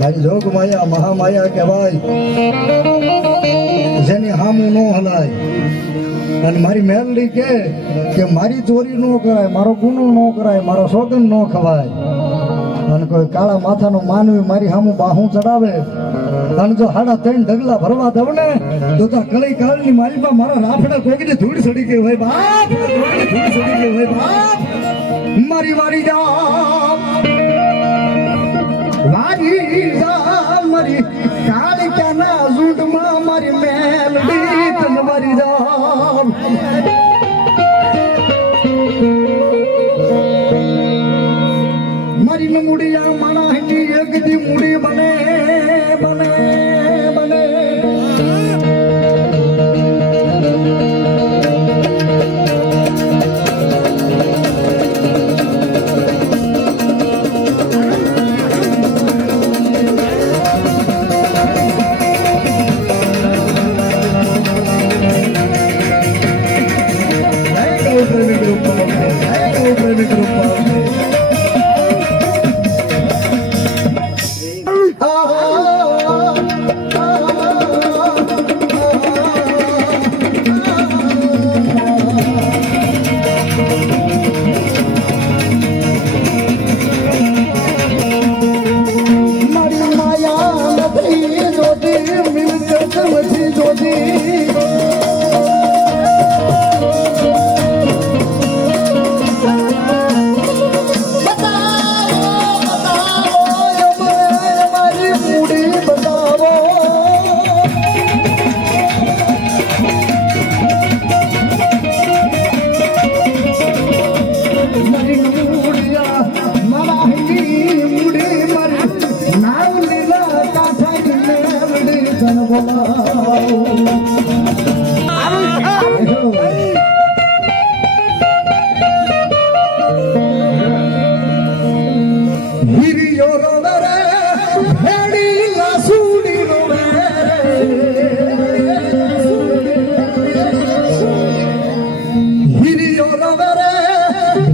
મારી જોગ માયા મહામાયા કહેવાય. જેની હામું ન હલાય. અને મારી મેલડી કે મારી ચોરી ન કરાય, મારો ગુનો ન કરાય, મારો સોગન ન ખવાય. અને કોઈ કાળા માથાનો માનવી મારી હામું બાહું ચડાવે. અને જો હાડા ત્રણ ઢગલા ભરવા દઉં ને તો તો કળી કાળની મારી પા મારા રાફડા કોકની ધૂળ સડી ગઈ હોય બાપ. ધૂળ સડી ગઈ હોય બાપ. મારી મારી જામ વારી જા મારી કાળિકાના ઝુંડમાં મારી મેલડી તન મારી જામ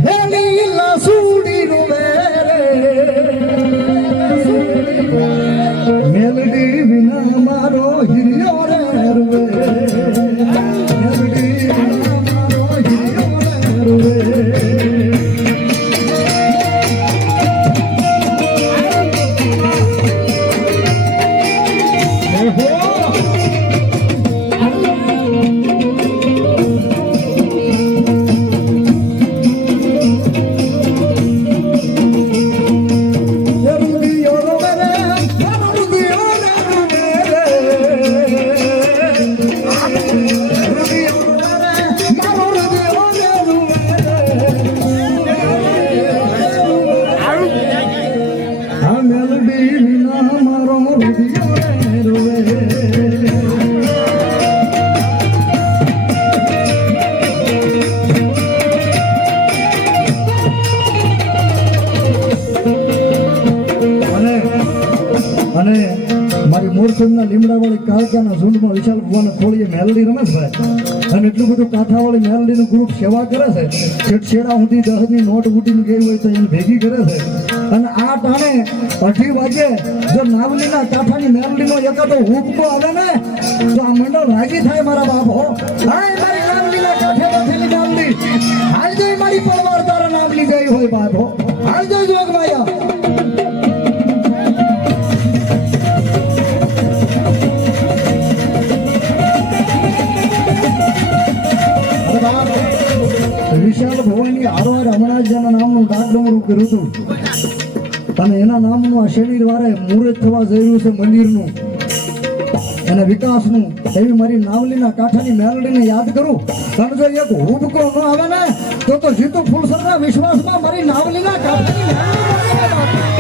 hear me વિશાલ ભુવાને ખોળીએ, મેલડી રમે છે અને એટલું બધું કાંઠાવાળી મેલડીનું ગ્રુપ સેવા કરે છે. છેટ છેડા સુધી દહની નોટ ઉડીને ગઈ હોય તો એને ભેગી કરે છે. અને આ ટાણે અઢી વાગે જો નાવલીના કાંઠાની મેલડીનો એકાદો હુકકો આવે ને, તો આ મંડળ રાજી થાય મારા બાપો હાય, મારી નાવલીના કાંઠે બેઠેલી નાવલી હાલ જોઈ મારી પરવાર તારા નાવલી ગઈ હોય બાપો હાલ જોઈ કર્યું હતું અને એના નામનું આ શનિવારે મુહૂર્ત થવા જઈ રહ્યું છે મંદિરનું. અને વિકાસનું, એવી મારી નાવલીના કાંઠાની મેલડીને યાદ કરું. કારણ જો એક હુબકો ન આવે ને, તો તો જીતુ ફૂલસરના વિશ્વાસમાં મારી નાવલીના કાંઠાની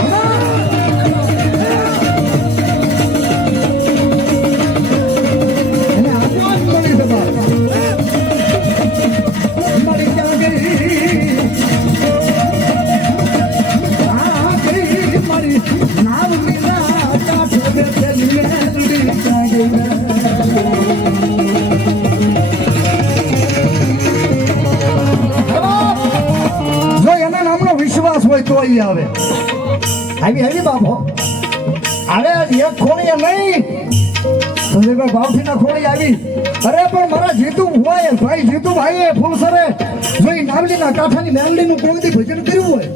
અહીં આવે. આવી આવી બાપો. અરે, એક ખોળી નહીં. આવી. અરે, પણ મારા જીતુ હોય ભાઈ જીતુ ભાઈ ફૂલસરે જો ઈ નાવલીના કાંઠાની મેલડીનું કોઈથી ભજન કર્યું હોય,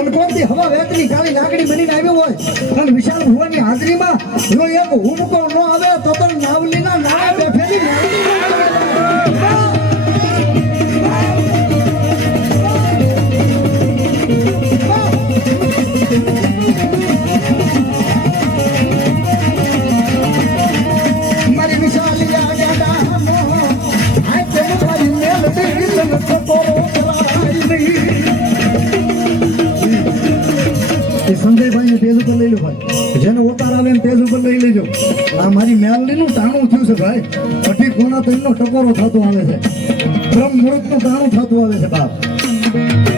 અને કોઈથી હવા વેતની કાલી નાગડી બનીને આવ્યો હોય, અને વિશાલ ભુવાની હાજરીમાં જો એક હુમકો ન આવે તો મારી મેલડીનું ટાણું થયું છે ભાઈ. અઢી કોના તરીનો ટકોરો થતો આવે છે. બ્રહ્મ મુહૂર્તનું ટાણું થતું આવે છે બાપ.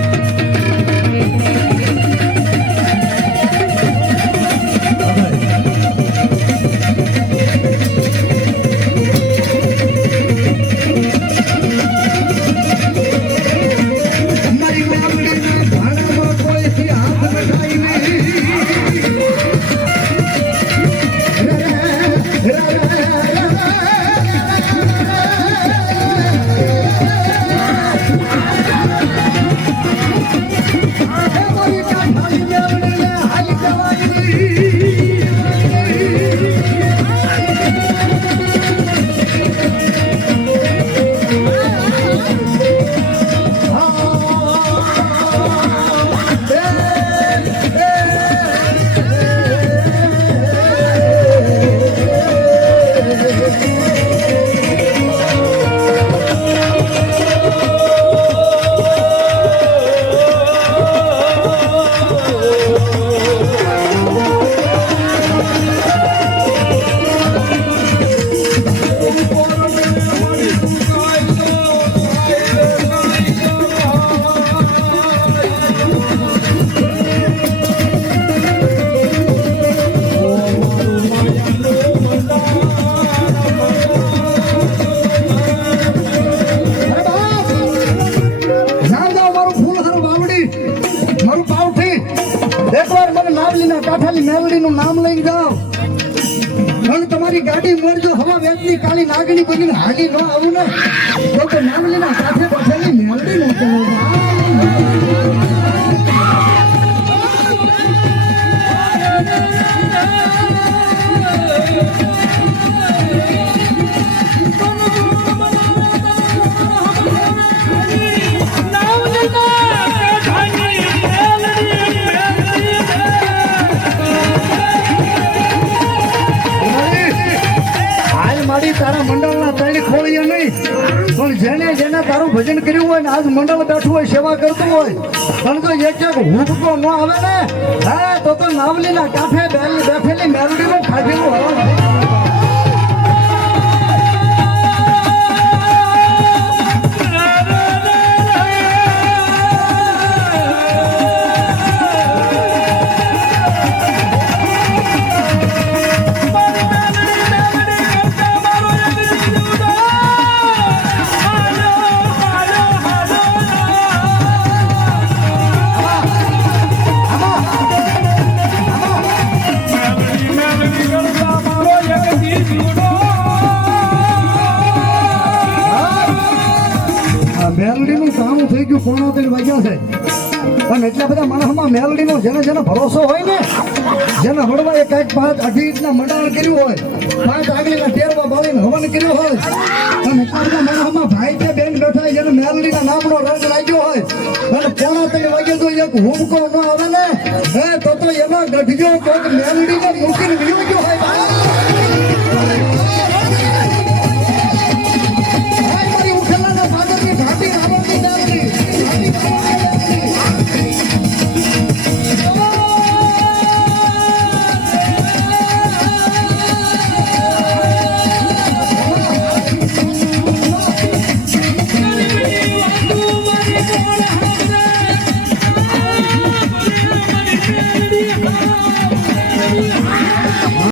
ગાડી મળજો હવા વેચની કાળી નાગણી બની હાલી ન આવું ને. તો તો સાથે કાંઠે બેઠેલી ને આજ મંડળ બેઠું હોય, સેવા કરતું હોય, પણ તો એક એક હુંફકો ન આવે ને. હા, તો તો નાવલીના કાંઠે બેઠેલી મેલડીનું ખાધેલું હરણ મેલડીનું કામ થઈ ગયું, પોણો વાગ્યા છે. અને એટલા બધા માણસમાં મેલડીનો જેને જેને ભરોસો હોય ને, જેને હળવા એ કાંઈક પાંચ અઢી ઇંચના મંડાણ કર્યું હોય, પાંચ આગળના ટેરવા બાળીને હવન કર્યું હોય અને એટલા બધા માણસમાં ભાઈ કે બેન બેઠા જેને મેલડીના નામનો રંગ લાગ્યો હોય, અને પોણા વાગ્યા તો એક હુમકો ન આવે ને, હે, તો તો એમાં ગઢજો કોઈક મેલડીને મૂકીને